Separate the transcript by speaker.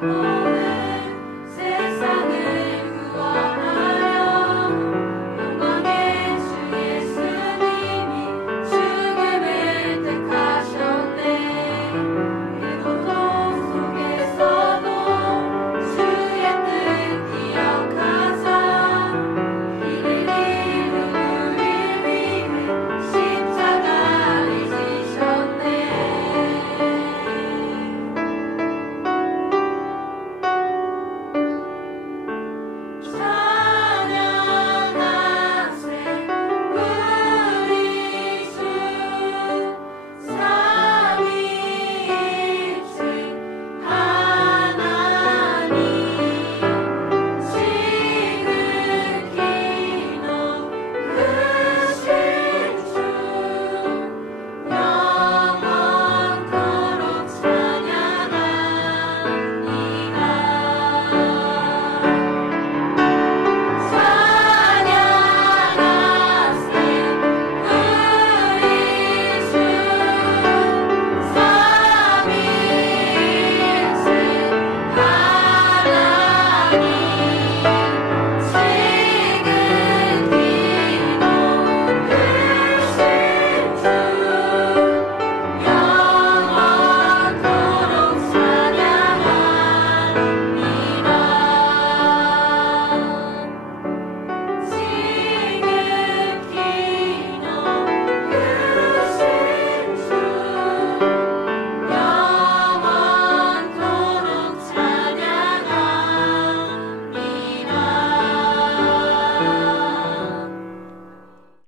Speaker 1: thank uh you -huh.